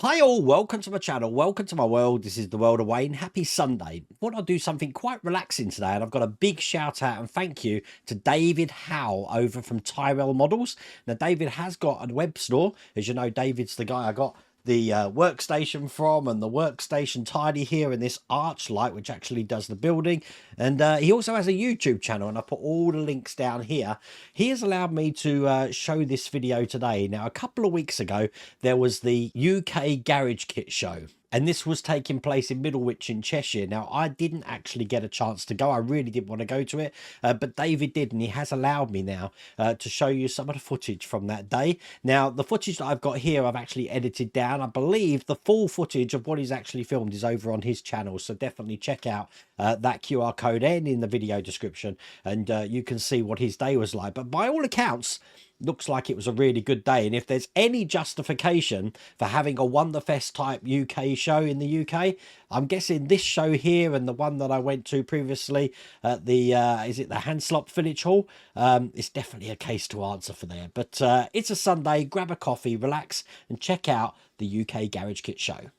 Hi all, welcome to my channel, welcome to my world. This is the world of Wayne. Happy Sunday. I thought I'd do something quite relaxing today, and I've got a big shout out and thank you to David Howe over from Tyrell Models. Now David has got a web store. As you know, David's the guy I got the workstation from, and the workstation tidy here, and this arch light which actually does the building. And he also has a YouTube channel, and I put all the links down here. He has allowed me to show this video today. Now a couple of weeks ago there was the UK Garage Kit show, and this was taking place in Middlewich in Cheshire. Now I didn't actually get a chance to go. I really didn't want to go to it, but David did, and he has allowed me now to show you some of the footage from that day. Now the footage that I've got here I've actually edited down. I believe the full footage of what he's actually filmed is over on his channel, so definitely check out that QR code in the video description, and you can see what his day was like. But by all accounts, looks like it was a really good day. And if there's any justification for having a Wonderfest type UK show in the UK, I'm guessing this show here and the one that I went to previously at the is it the Hanslop Village Hall, it's definitely a case to answer for there. But it's a Sunday, grab a coffee, relax, and check out the UK Garage Kit show.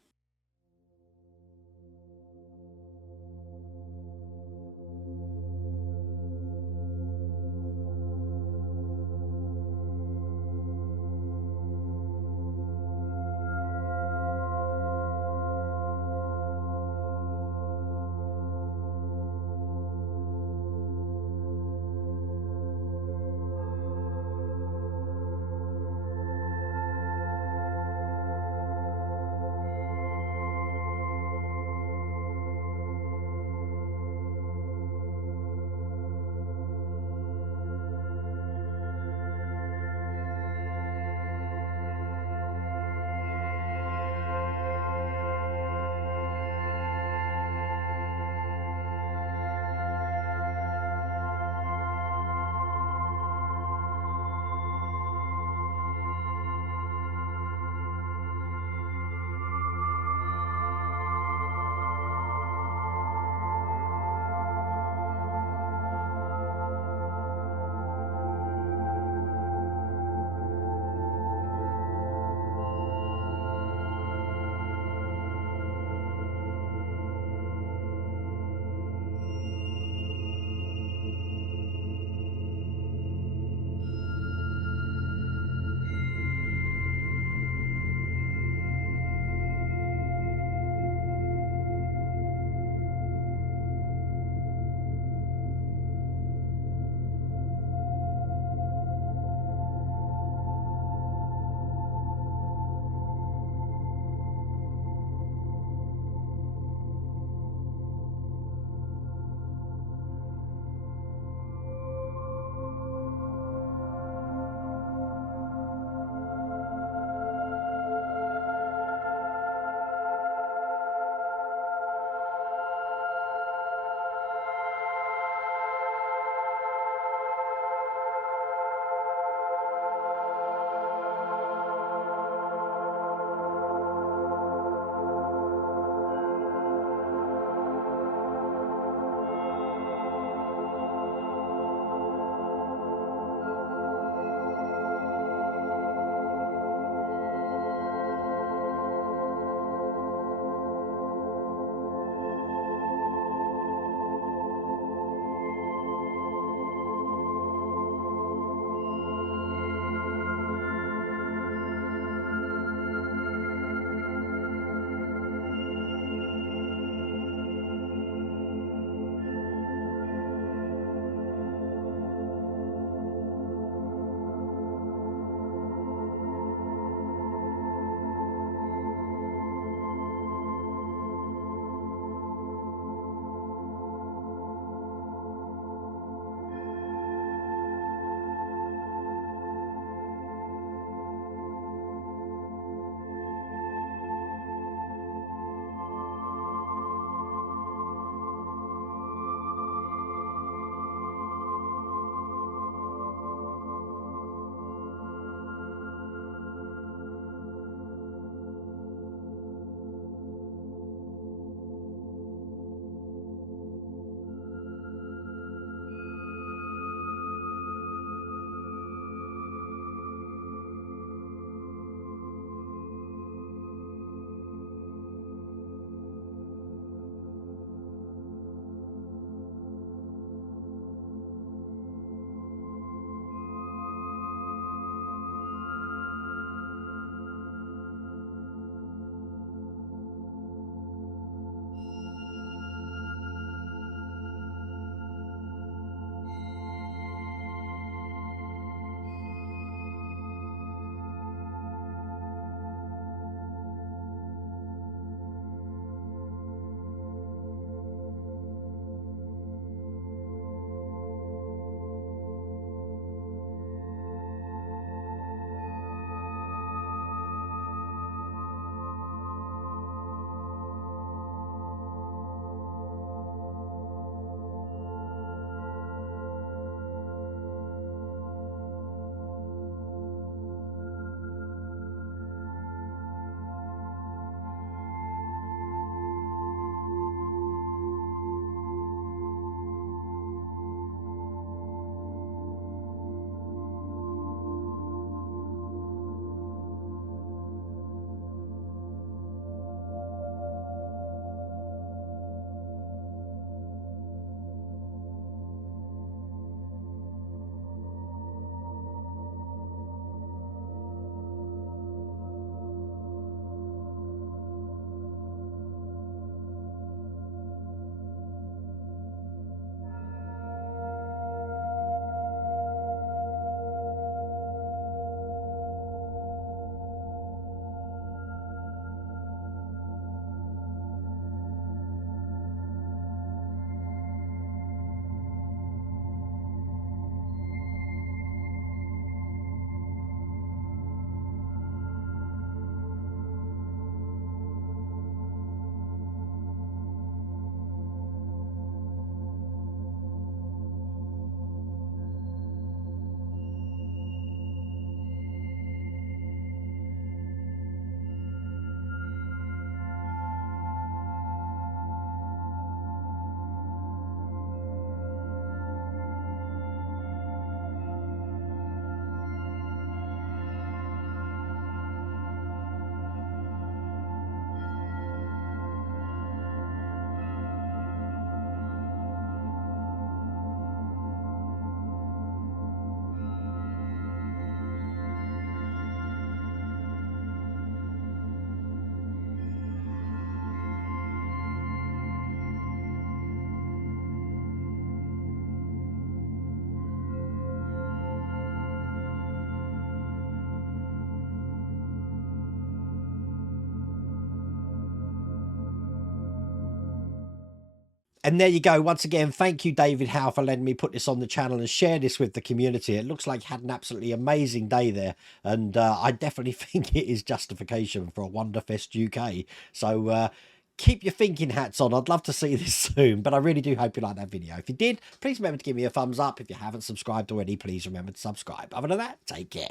And there you go. Once again, thank you, David Howe, for letting me put this on the channel and share this with the community. It looks like you had an absolutely amazing day there. And I definitely think it is justification for a Wonderfest UK. So keep your thinking hats on. I'd love to see this soon, but I really do hope you liked that video. If you did, please remember to give me a thumbs up. If you haven't subscribed already, please remember to subscribe. Other than that, take care.